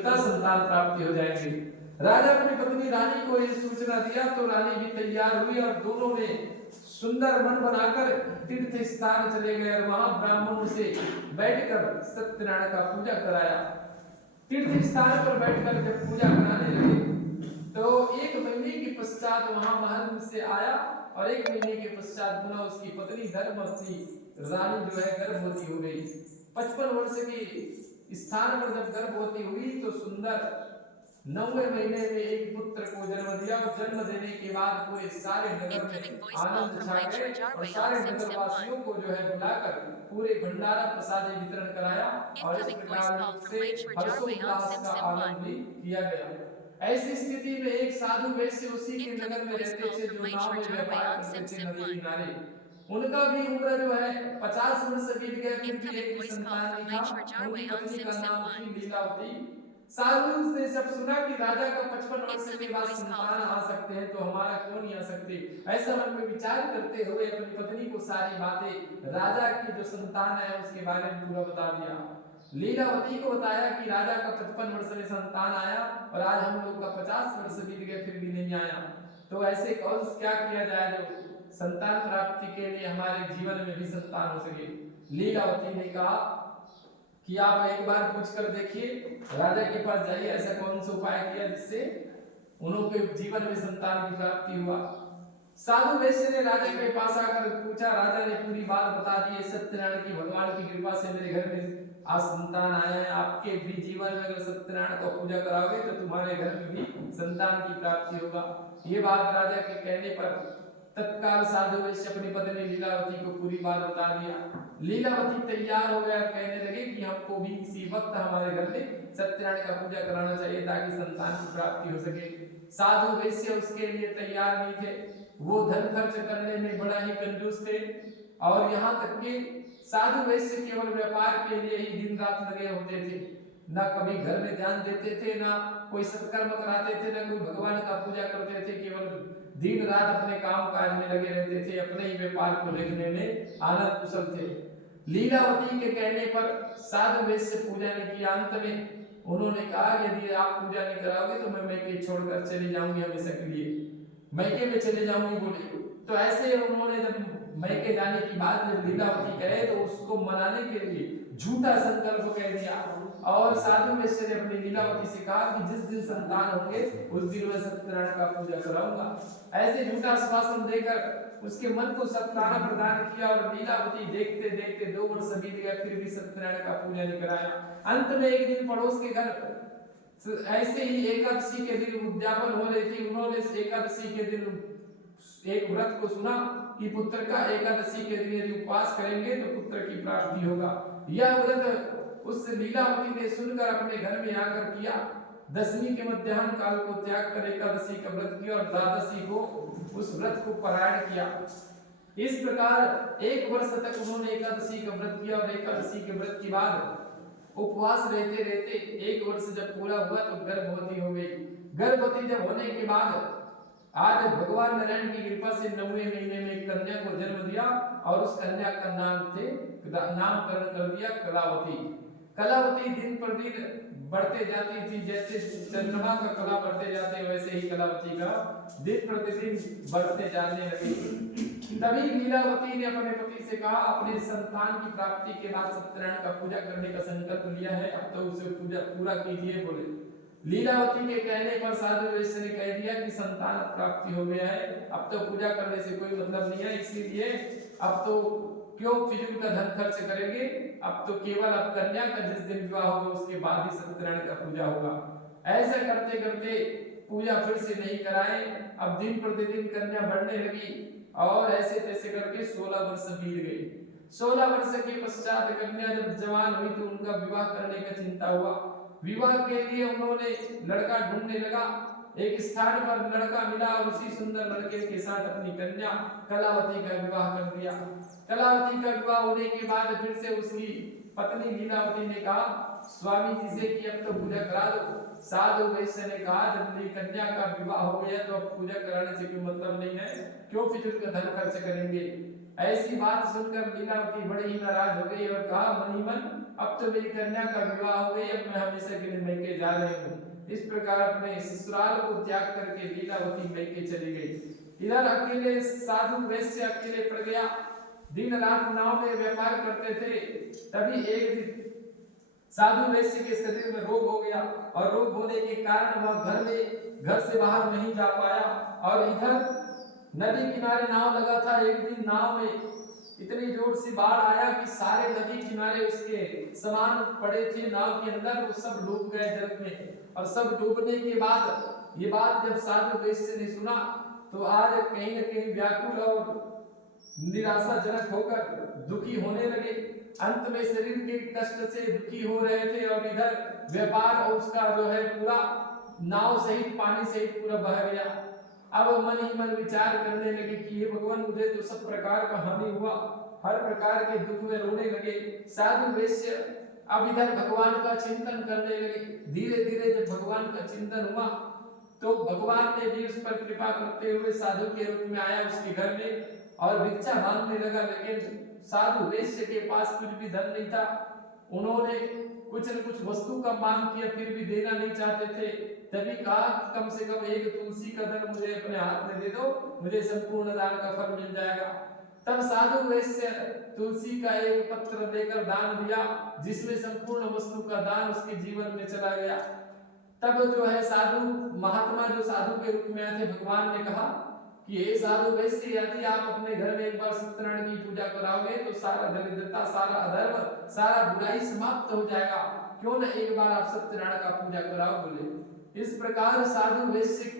पिता संतान प्राप्ति हो जाएंगे। राजा अपनी पत्नी रानी को ये सूचना दिया तो रानी भी तैयार हुई और दोनों ने सुंदर मन बनाकर तीर्थ स्थान चले गए और वहां ब्राह्मणों से बैठकर सत्यनारायण का पूजा कराया। तीर्थ स्थान पर बैठकर जब पूजा कराने लगे तो एक महीने के पश्चात वहां महल से आया और एक महीने के पश्चात पुनः उसकी पत्नी धर्मवती रानी जो है गर्भवती हो गई। 55 वर्ष की स्थान पर जब गर्भवती हुई तो सुंदर 9वें महीने में एक पुत्र को जन्म दिया और जन्म देने के बाद पूरे सारे नगर में आनंद छा गए और सारे नगरवासियों को जो है बुलाकर पूरे भंडारा प्रसाद वितरण कराया और इस प्रकार से हर्षोल्लास का आनंद भी किया गया। ऐसी स्थिति में एक साधु वैश्य उसी के नगर में रहते थे जो नाव में व्यापार करते थे नदी किनारे। उनका भी उम्र जो है 50 वर्ष बीत गए फिर भी एक भी संतान नहीं था। उनकी पत्नी का नाम थी लीलावती। साधु ने जब सुना कि राजा का 55 वर्ष के बाद संतान आ सकते हैं तो हमारा क्यों नहीं आ सकते, ऐसा मन में विचार करते हुए अपनी पत्नी को सारी बातें राजा की जो संतान है उसके बारे में पूरा बता दिया। लीलावती को बताया कि राजा का 55 वर्ष में संतान आया और आज हम लोग का 50 वर्ष बीत गए फिर भी नहीं आया, तो ऐसे कौन क्या किया जाए जो संतान प्राप्ति के लिए हमारे जीवन में भी संतान हो सके। लीलावती ने कहा कि आप एक बार पूछ कर देखिए, राजा के पास जाइए, ऐसा कौन सा उपाय किया जिससे उन्होंने जीवन में संतान की प्राप्ति हुआ। साधु वैश्य ने राजा के पास आकर पूछा, राजा ने पूरी बात बता दी। सत्यनारायण की भगवान की कृपा से मेरे घर में आज संतान आया है, आपके भी जीवन में अगर सत्यनारायण को पूजा कराओगे तो तुम्हारे घर में भी संतान की प्राप्ति होगा। ये बात राजा के कहने पर तत्काल साधु वैश्य अपनी पत्नी लीलावती को पूरी बात बता दिया। लीलावती तैयार हो गया और कहने लगे कि हमको भी इसी वक्त हमारे घर में सत्यनारायण का पूजा कराना चाहिए ताकि संतान की प्राप्ति हो सके। साधु वैश्य उसके लिए तैयार नहीं थे, वो धन खर्च करने में बड़ा ही कंजूस थे और यहाँ तक कि साधु वैश्य केवल व्यापार के लिए ही दिन रात लगे होते थे, ना कभी घर में ध्यान देते थे, ना कोई सत्कर्म कराते थे, ना कोई भगवान का पूजा करते थे, केवल दिन रात अपने काम काज में लगे रहते थे, अपने ही व्यापार को देखने में आनंद कुशल थे। लीलावती के कहने पर साधु वैश्य पूजा ने किया। अंत में उन्होंने कहा यदि आप पूजा नहीं कराओगे तो मैं मैके छोड़कर चली जाऊंगी, हमेशा के लिए मैके में चले जाऊंगी बोले। तो ऐसे उन्होंने जब मैके जाने की बात जब लीलावती कहे तो उसको मनाने के लिए झूठा संकल्प कह दिया और साधु वैश्य ने अपनी लीलावती से कहा कि जिस दिन संतान होंगे उस दिन मैं सत्यनारायण का पूजा कराऊंगा। ऐसे झूठा आश्वासन देकर उसके मन को सत्यानारायण प्रदान किया और लीलावती देखते देखते 2 वर्ष बीत गए फिर भी सत्यनारायण का पूजा नहीं कराया। अंत में एक दिन पड़ोस के घर ऐसे ही एकादशी के दिन उद्यापन हो रही थी। उन्होंने एकादशी के दिन एक व्रत को सुना कि पुत्र का एकादशी के दिन यदि उपवास करेंगे तो पुत्र की प्राप्ति होगा। यह व्रत उस लीलावती ने सुनकर अपने घर में आकर किया। 10वीं के मध्याह्न काल को त्याग कर एकादशी का व्रत किया और द्वादशी को उस व्रत को पारायण किया। इस प्रकार 1 वर्ष तक उन्होंने एकादशी का व्रत किया और एकादशी के व्रत के बाद उपवास रहते रहते 1 वर्ष जब पूरा हुआ तो गर्भवती हो गई। गर्भवती जब होने के बाद आज भगवान नारायण की कृपा से 9वें महीने में एक कन्या को जन्म दिया और उस कन्या का नामकरण कर दिया कलावती। कलावती दिन पर दिन बढ़ते जाती थी, जैसे चंद्रमा का कला बढ़ते जाते वैसे ही कलावती का दिन प्रतिदिन बढ़ते जाने लगी। तभी लीलावती ने अपने पति से कहा अपने संतान की प्राप्ति के बाद सत्यनारायण का पूजा करने का संकल्प लिया है, अब तो उसे पूजा पूरा कीजिए बोले। लीलावती के कहने पर साधु वैश्य ने कह दिया कि संतान प्राप्ति हो गया है, अब तो पूजा करने से कोई मतलब नहीं है, इसीलिए अब तो क्यों फिजूल का धन खर्च करेंगे, अब तो केवल अब कन्या का जिस दिन विवाह होगा उसके बाद ही सत्यनारायण का पूजा होगा। ऐसा करते करते पूजा फिर से नहीं कराए। अब दिन प्रतिदिन कन्या बढ़ने लगी और ऐसे तैसे करके 16 वर्ष बीत गए। 16 वर्ष के पश्चात कन्या जब जवान हुई तो उनका विवाह करने का चिंता हुआ। विवाह के लिए उन्होंने लड़का ढूंढने लगा। एक स्थान पर लड़का मिला और उसी सुंदर लड़के के साथ अपनी कन्या कलावती का विवाह कर दिया। कलावती का विवाह होने के बाद फिर से उसकी पत्नी लीलावती ने कहा स्वामी जी से कि अब तो पूजा करा दो। साधु वैश्य ने कहा जब मेरी कन्या का विवाह हो गया तो अब पूजा कराने से कोई मतलब नहीं है, क्यों फिजूल का धन खर्च करेंगे। ऐसी बात सुनकर लीलावती बड़ी ही नाराज हो गई और कहा मनी मन अब तो मेरी कन्या का विवाह हो गई, अब मैं हमेशा के लिए मैके जा रही हूँ। इस प्रकार अपने ससुराल को त्याग करके लीलावती मैके चली गई। इधर अकेले साधु वैश्य अकेले पड़ गया, दिन रात नाव में व्यापार करते थे। तभी एक दिन साधु वैश्य के शरीर में रोग हो गया और रोग होने के कारण वह घर से बाहर नहीं जा पाया। और इधर नदी किनारे नाव लगा था। एक दिन नाव में इतनी जोर से बाढ़ आया कि सारे नदी किनारे उसके सामान पड़े थे नाव के अंदर, वो सब डूब गए जल में। और सब डूबने के बाद ये बात जब साधु वैश्य ने सुना तो आज कहीं न कहीं व्याकुल और निराशाजनक होकर दुखी होने लगे। अंत में शरीर के कष्ट से दुखी हो रहे थे और इधर व्यापार और उसका जो है पूरा नाव सहित पानी सहित पूरा बह गया। अब मन ही मन विचार करने लगे कि हे भगवान, मुझे तो सब प्रकार का हानि हुआ, हर प्रकार के दुख में रोने लगे। साधु वैश्य अब इधर भगवान का चिंतन करने लगे। धीरे धीरे जब भगवान का चिंतन हुआ तो भगवान ने भी उस पर कृपा करते हुए साधु के रूप में आया उसके घर में और भिक्षा मांगने लगा। लेकिन साधु वैश्य के पास कुछ भी धन नहीं था। उन्होंने कुछ न कुछ वस्तु का मांग किया, फिर भी देना नहीं चाहते थे। तभी कहा कम से कम एक तुलसी का दल मुझे अपने हाथ में दे दो, मुझे संपूर्ण दान का फल मिल जाएगा। तब साधु वैश्य तुलसी का एक पत्र देकर दान दिया, जिसमें संपूर्ण वस्तु का दान उसके जीवन में चला गया। तब जो है साधु महात्मा जो साधु के रूप में आए थे, भगवान ने कहा कि हे साधु वैश्य, यदि आप अपने घर में एक बार सत्यनारायण की पूजा कराओगे तो सारा दरिद्रता, सारा अधर्म, सारा बुराई समाप्त हो जाएगा। क्यों न एक बार आप सत्यनारायण का पूजा कराओ। बोले इस प्रकार साधु वैश्य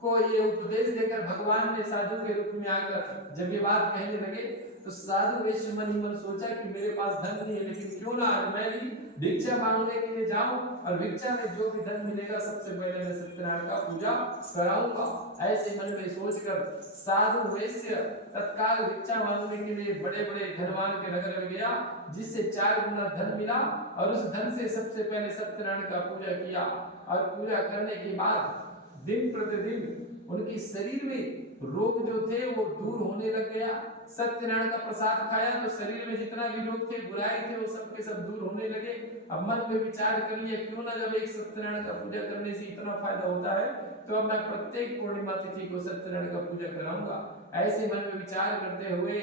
को ये उपदेश देकर भगवान ने साधु के रूप में आकर जब ये बात कहने लगे तो साधु वैश्य मन ही मन सोचा कि मेरे पास धन नहीं है, लेकिन क्यों ना मैं भी भिक्षा मांगने के लिए जाऊं और भिक्षा में जो भी धन मिलेगा सबसे पहले मैं सत्यनारायण का पूजा कराऊंगा। ऐसे मन में सोचकर साधु वैश्य तत्काल भिक्षा मांगने के लिए बड़े बड़े धनवान के नगर में गया, जिससे 4 गुना धन मिला और उस धन से सबसे पहले सत्यनारायण का पूजा किया। और पूजा करने के बाद दिन प्रतिदिन उनके शरीर में रोग जो थे वो दूर होने लग गया। सत्यनारायण का प्रसाद खाया तो शरीर में जितना भी रोग थे, बुराई थे, वो सब के सब दूर होने लगे। अब मन में विचार कर लिया क्यों ना जब एक सत्यनारायण का पूजा करने से इतना फायदा होता है तो अब मैं प्रत्येक पूर्णिमा तिथि को सत्यनारायण का पूजा कराऊंगा। ऐसे मन में विचार करते हुए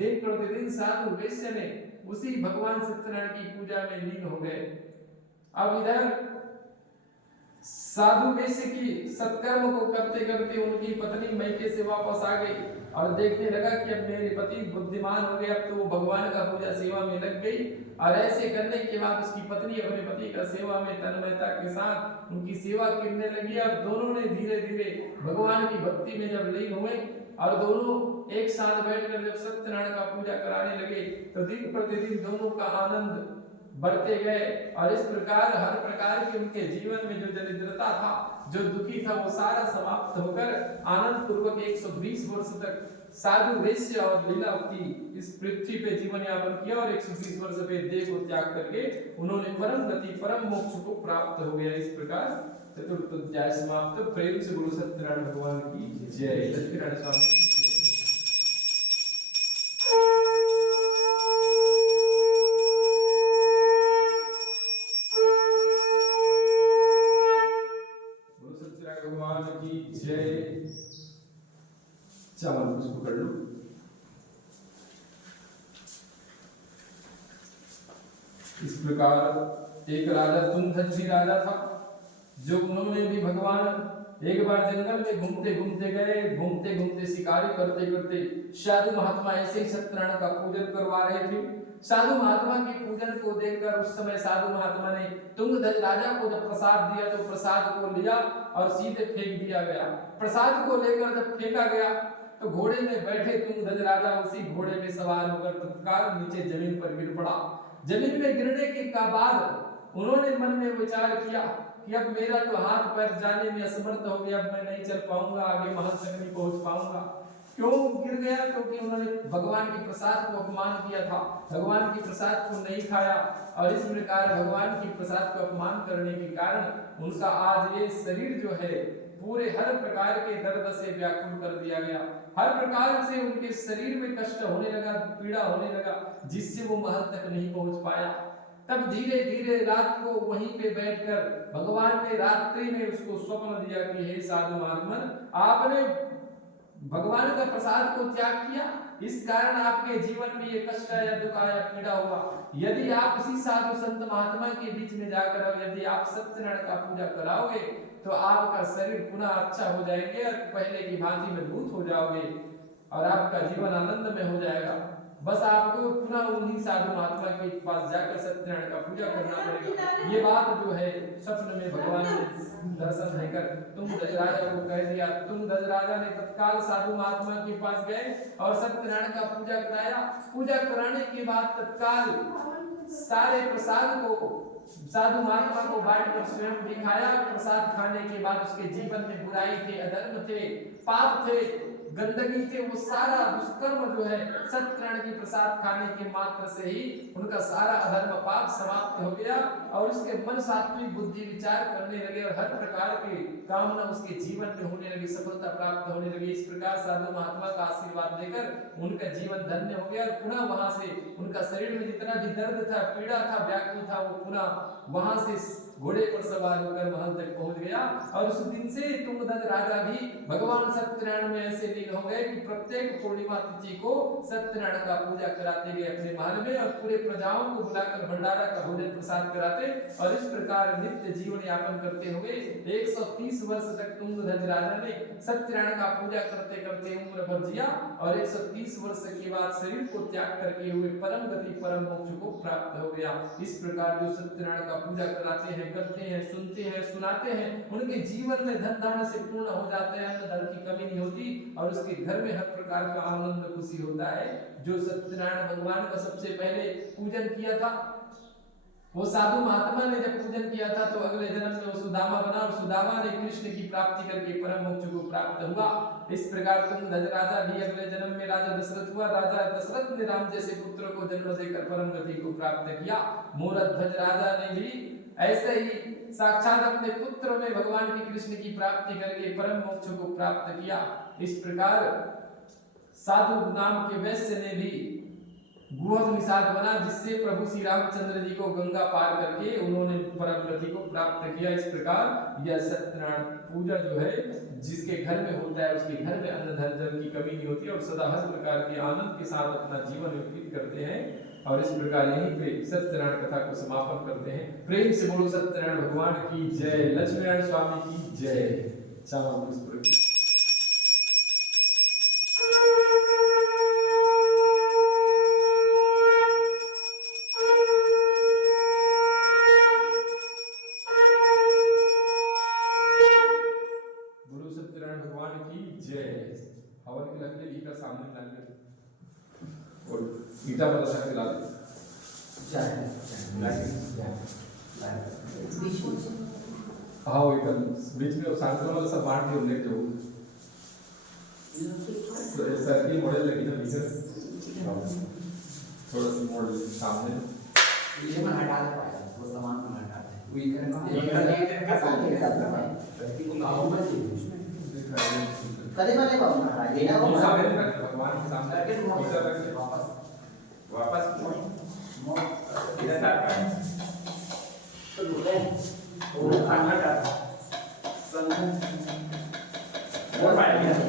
दिन प्रतिदिन साधु वैश्य ने उसी भगवान सत्यनारायण की पूजा में लीन हो गए। अब इधर साधु वैश्य की सत्कर्म को करते करते उनकी पत्नी मैके से वापस आ गई और देखने लगा कि अब मेरे पति बुद्धिमान हो गए, अब तो वो भगवान का पूजा सेवा में लग गई। और ऐसे करने के बाद उसकी पत्नी अपने पति का सेवा में तन्मयता के साथ उनकी सेवा करने लगी। और दोनों ने धीरे धीरे भगवान की भक्ति में जब लीन हुए और दोनों एक साथ बैठकर जब सत्यनारायण का पूजा कराने लगे तो दिन प्रतिदिन दोनों का आनंद बढ़ते गए। और इस प्रकार हर प्रकार के उनके जीवन में जो दरिद्रता था, जो दुखी था, वो सारा समाप्त होकर आनंद पूर्वक 120 वर्ष तक साधु वैश्य और लीलावती इस पृथ्वी पे जीवन यापन किया और 120 वर्ष पे देह को त्याग करके उन्होंने परम गति, परम मोक्ष को प्राप्त हो गया। इस प्रकार चतुर्थ अध्याय समाप्त। प्रेम से गुरु सत्यनारायण भगवान की जय। लक्ष्मीनारायण स्वामी चावल उसको कर लो। इस प्रकार एक राजा तुंगध्वज जी राजा था, जो उन्होंने भी भगवान एक बार जंगल में घूमते घूमते गए, घूमते घूमते शिकारी करते करते साधु महात्मा ऐसे ही सत्यनारायण का पूजन करवा रहे थे। साधु महात्मा के पूजन को देखकर उस समय साधु महात्मा ने तुंगध्वज राजा को जब प्रसाद दिया तो प्रसाद को लिया और सीधे फेंक दिया गया। प्रसाद को लेकर जब फेंका गया तो घोड़े में बैठे तुंगध्वज राजा उसी घोड़े में सवार होकर तत्काल नीचे जमीन पर गिर पड़ा। जमीन में गिरने के बाद उन्होंने मन में विचार किया कि अब मेरा तो हाथ पैर जाने में असमर्थ हो गया, अब मैं नहीं चल पाऊंगा, आगे महल तक नहीं पहुंच पाऊंगा। क्यों गिर गया? क्योंकि उन्होंने भगवान के प्रसाद को अपमान किया था, भगवान के प्रसाद को नहीं खाया और इस प्रकार भगवान के प्रसाद को अपमान करने के कारण उनका आज ये शरीर जो है पूरे हर प्रकार के दर्द से व्याकुल कर दिया गया। हर प्रकार से उनके शरीर में कष्ट होने लगा, पीड़ा होने लगा, जिससे वो महल तक नहीं पहुंच पाया। तब धीरे धीरे रात को वहीं पे बैठकर भगवान ने रात्रि में उसको स्वप्न दिया कि हे साधु महात्मन, आपने भगवान का प्रसाद को त्याग किया, इस कारण आपके जीवन में ये कष्ट या दुख या पीड़ा हुआ। यदि आप उसी साधु संत महात्मा के बीच में जाकर और यदि आप सत्यनारायण का पूजा कराओगे तो आपका शरीर पुनः अच्छा हो जाएंगे और पहले की भांति मजबूत हो जाओगे और आपका जीवन आनंद में हो जाएगा। बस आपको पुनः उन्हीं साधु महात्मा के पास जाकर सत्यनारायण का पूजा करना पड़ेगा। ये बात जो है सपने में भगवान ने दर्शन देकर तुंगध्वज राजा को कह दिया। तुंगध्वज राजा ने तत्काल साधु महात्मा के पास गए और सत्यनारायण का पूजा कराया। पूजा कराने के बाद तत्काल सारे प्रसाद को साधु महात्मा को बांटकर स्वयं भी खाया। प्रसाद खाने के बाद उसके जीवन में बुराई थे, अधर्म थे, पाप थे, गंदगी थे, वो सारा दुष्कर्म जो है सत्यनारायण की प्रसाद खाने के मात्र से ही उनका सारा अधर्म पाप समाप्त हो गया और उसके मन सात्विक बुद्धि विचार करने लगे और हर प्रकार के कामना उसके जीवन में होने लगी, सफलता प्राप्त होने लगी। इस प्रकार साधु महात्मा का आशीर्वाद लेकर उनका जीवन धन्य हो गया और पुनः वहां से उनका शरीर में जितना भी दर्द था, पीड़ा था, व्याकुल था, वो पुनः वहां से घोड़े पर सवार होकर महल तक पहुंच गया। और उस दिन से तुंगध्वज राजा भी भगवान सत्यनारायण में ऐसे लीन हो गए कि प्रत्येक पूर्णिमा तिथि को सत्यनारायण का पूजा कराते गए अपने महल में और पूरे प्रजाओं को बुलाकर भंडारा का भोजन प्रसाद कराते और इस प्रकार नित्य जीवन यापन करते हुए 130 वर्ष तक तुंगध्वज राजा ने सत्यनारायण का पूजा करते करते उम्र भर जिया और 130 वर्ष के बाद शरीर को त्याग करके हुए परम गति परम मोक्ष को प्राप्त हो गया। इस प्रकार जो सत्यनारायण का पूजा कराते हैं, करते हैं, सुनते हैं, सुनाते हैं, उनके जीवन में धन धान्य से पूर्ण हो जाते हैं, अन्न धन की कमी नहीं होती और उसके घर में हर प्रकार का आनंद खुशी होता है। जो सत्यनारायण भगवान का सबसे पहले पूजन किया था, वो साधु महात्मा ने जब पूजन किया था तो अगले जन्म में वो सुदामा बना और सुदामा ने कृष्ण की प्राप्ति करके परम मोक्ष को प्राप्त हुआ। इस प्रकार तुंगध्वज राजा भी अगले जन्म में राजा दशरथ हुआ। राजा दशरथ ने राम जैसे पुत्र को जन्म देकर परम गति को प्राप्त किया। मूरध्वज राजा ने भी ऐसे ही साक्षात अपने पुत्र में भगवान की कृष्ण की प्राप्ति करके परम मोक्ष को प्राप्त किया। इस प्रकार साधु नाम के वैश्य ने भी गुहक निषाद बना, जिससे प्रभु श्री रामचंद्र जी को गंगा पार करके उन्होंने परम गति को प्राप्त किया। इस प्रकार यह सत्यनारायण पूजा जो है जिसके घर में होता है उसके घर में अन्न धन जल की कमी नहीं होती और सदा हर प्रकार के आनंद के साथ अपना जीवन व्यतीत करते हैं। और इस प्रकार यहीं पे सत्यनारायण कथा को समापन करते हैं। प्रेम से बोलो सत्यनारायण भगवान की जय, लक्ष्मी नारायण स्वामी की जय। गीता वाला साथ ला हाँ वो एकदम बीच में शांत वाला सब बांट दिया उन्हें जो सर की मॉडल लगी ना भीतर थोड़ा सा मॉडल सामने ये मन हटा दे पाएगा वो सामान मन हटा दे वो कदे वाले बाबू लेना वो भगवान के सामने वापस इधर आता तो रुके वो खाना का संग और पाएंगे ऐसे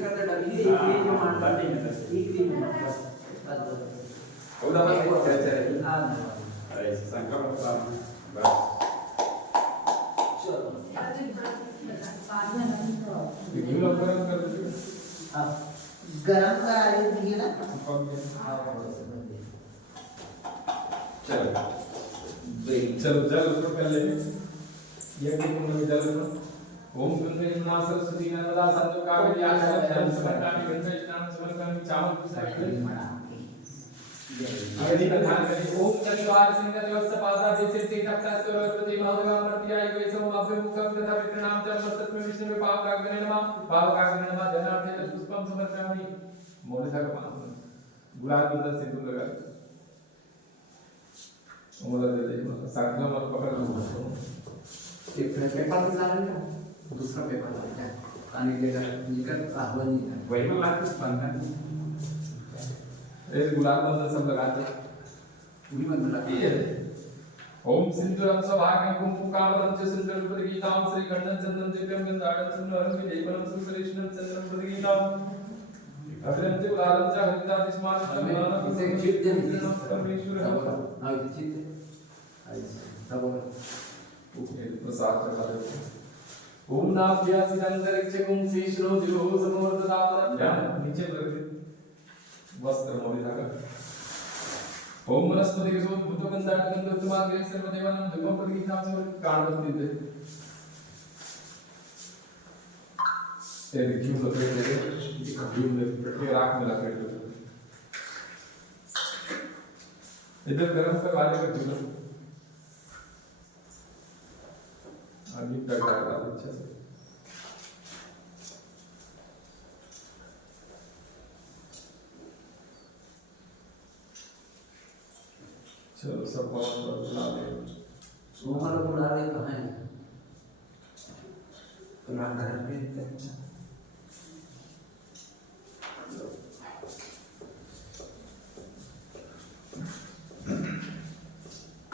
करते डबली ये जो मान पाते हैं एक दिन बस उधर बस चल हां अरे संकल्प बस चलो ये लोग कर दीजिए अब गरम करा दीजिए ना चलो चलो जल उसको पहले ये भी तुमने जल उसको ओम गंगे जमुना सरस्वती नर्मदा सिंधु कावेरी आसवन जल समर्पणामि गंगे स्नान समर्पणामि चावल पुष्पांजलि आदि का ध्यान करें। ओम चंद्रवार सिंह देवस्य पादा जैसे से तप्तस्य रोपति महादेवा प्रतियाय वैसो अभ्य मुखम तथा विक्रणाम च मस्तक में विष्णु में पाव काग्ने नमः पाव काग्ने नमः धनार्थे पुष्पम समर्पयामि। मोलका का पान गुलाब अंदर से तुम लगा मोलक दे दे सागला मत पकड़ लो एक पेपर से डाल दो दूसरा पेपर डाल दे पानी लेगा निकल आह्वान नहीं है वही में लाके पंखा ए गुलाब अंदर सब लगा दे पूरी मत लगा ओम सिंधुरम सौभाग्यं कुंकुकामरं च सुंदरं प्रगीतां श्रीखंडं चंद्रं दिव्यं गंधाढ्यं सुंदरं विदेवनं सुंदरेशनं चंद्रं प्रगीतां अग्रं च उदारं च हरितादिस्मानं इसे चित्त परमेश्वरः हाँ इसे चित्त सब प्रसाद चढ़ा दो ओम नाभ्यासिरंतरिक्षकुं शेषनो दिवो समवर्ततापरभ्यां नीचे लग दे वस्त्र मोड़ी धागा ओम वनस्पति के सोत भूतो गंधाट गंधोत्तमाग्रे सर्वदेवानां धूमं प्रगीतां से काणवती दे तेरे क्यों लपेट दे क्यों लपेट राख में लपेट दे इधर गरम कर वाले कर दो अभी तक आ रहा अच्छा से चलो सब बहुत बुला दे सोमवार को बुला रहे कहाँ है तो ना घर पे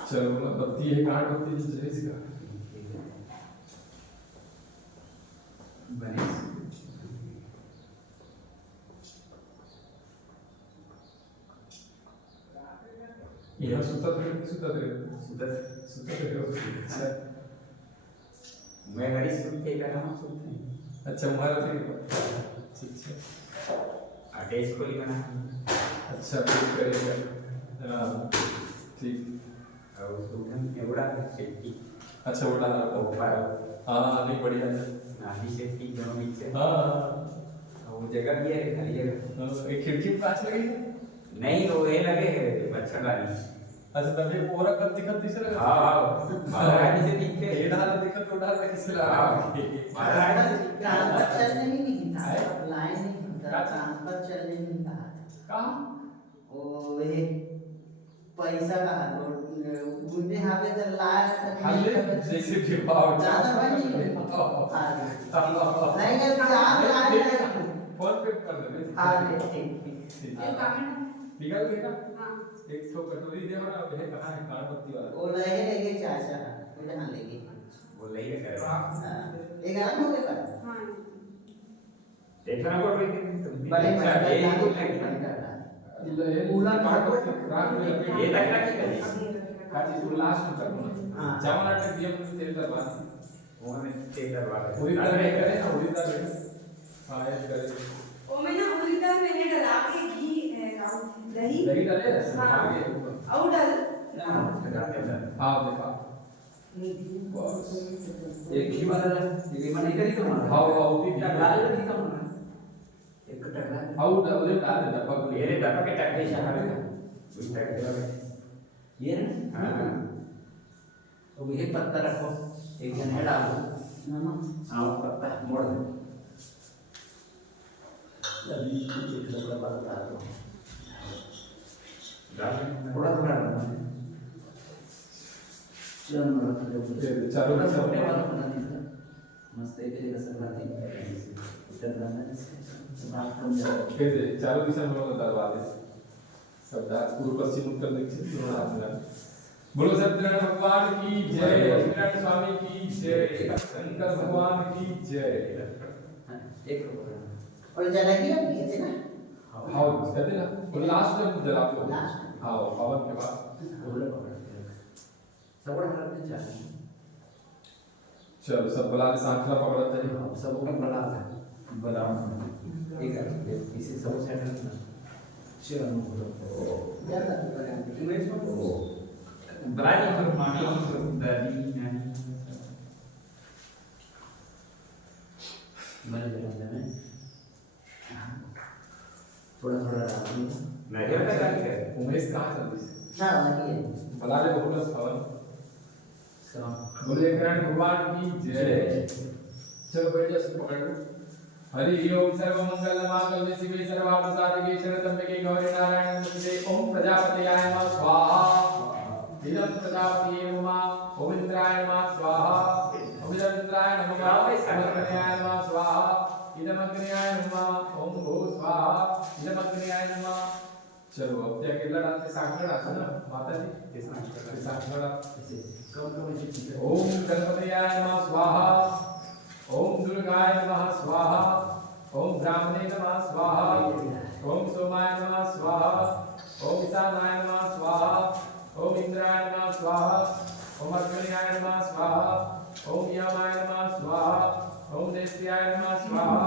चलो बत्ती है काट बत्ती जैसे इसका बने यह सुता दे सुधर सुता दे अच्छा मैं हरी सुन के कर रहा हूँ सुनते अच्छा हमारा ठीक है अटैच को ही बना अच्छा ठीक करेगा हाँ ठीक और सुधन एवढा सेफ्टी अच्छा वो डाला ऊपर हाँ नहीं बढ़िया है नाली सेफ्टी दोनों बीच से हाँ वो जगह भी है खाली जगह एक खिड़की में कांच लगी है नहीं वो ये लगे है मच्छरदानी अच्छा तभी पूरा कब दिखत दिख रहा हाँ हाँ महारानी से दिख के ये डाल दिखत तो डाल किसी लगा महारानी से ट्रांसफर चलने भी नहीं था है? लाइन नहीं था ट्रांसफर चलने भी नहीं था कहाँ वो ये पैसा का उनके यहाँ पे चल रहा है हाले जैसे भी भाव ज्यादा भाई नहीं नहीं नहीं फोन पे कर दे हाँ ठीक निकल देगा एक तो कटोरी दे ना वह कहाँ है काट पत्ती वाला वो लेंगे चाचा वो जहाँ लेंगे वो लेके कर एक आराम हो गया देखना पड़ रही थी भले अच्छा ये तो लेके ये पूरा काट पत्ती रात में ये तक रखी करी काटी तो लास्ट में करना हाँ। चावल आटे दिया में तेल डलवा वो हमें तेल डलवा दे पूरी तरह करे ना पूरी तरह हाँ ये करे वो मैं ना पूरी तरह मैंने डाला के घी दही दही डाले हाँ आगे और डाल हाँ देखा एक ही वाला ये मने करी तो मार हाँ हाँ उतनी डाल दे तो मार एक टकरा हाँ वो डाल डब्बा को ये डब्बा के टकरे शहर का वही टकरे ये ना हां अब ये पत्ता रखो एक जन है डालो हाँ पत्ता मोड़ दो अभी एक डब्बा बता दो थोड़ा थोड़ा डालना है चारों में सब मस्त एक जगह से बनाते हैं इधर डालना है बात कम जाए फिर चारों दिशा में लोग दरवा दे सब पूर्व पश्चिम उत्तर दक्षिण दोनों हाथ में बोलो सत्यनारायण भगवान की जय सत्यनारायण स्वामी की जय शंकर भगवान की जय एक और जलेबी रखी है ना हाँ कहते ना वो लास्ट में जला दो लास्ट हाँ पवन के बाद बोले पकड़ सबड़ा करते चाहिए चलो सब बला के सांखला पकड़ते हैं अब सब को बड़ा है बड़ा एक इसे सब सेट करना चलो ज्यादा करें इमेज में ब्राइट और मानो दादी नानी मैंने बताया में थोड़ा थोड़ा डालूं मैं क्या कर उमेश कहाँ चल रही है ना लगी है बला ले बोलो पवन सब बोले नारायण भगवान की जय चलो बैठ जा सब पकड़ लो हरि ओम सर्व मंगल मांगल्य शिवे सर्वार्थ साधिके शरणत्र्यंबके गौरी नारायण नमस्ते ओम प्रजापतयाय नमः स्वाहा इदं प्रजापतये नमः ओम इंद्राय नमः स्वाहा ओम इंद्राय नमः अग्न्याय नमः स्वाहा इदं अग्न्याय नमः ओम भू स्वाहा इदं अग्न्याय नमः चलो अब त्या केला ते सांगणार आता ना माताजी ते सांगणार ओम गणपतयाय नमः स्वाहा ओम दुर्गाय नमः स्वाहा ओम ब्राह्मणे नमः स्वाहा ओम सोमाय नमः स्वाहा ओम ईशानाय नमः स्वाहा ओम इंद्राय नमः स्वाहा ओम अग्नियाय नमः स्वाहा ओम यमाय नमः स्वाहा ओम देस्याय नमः स्वाहा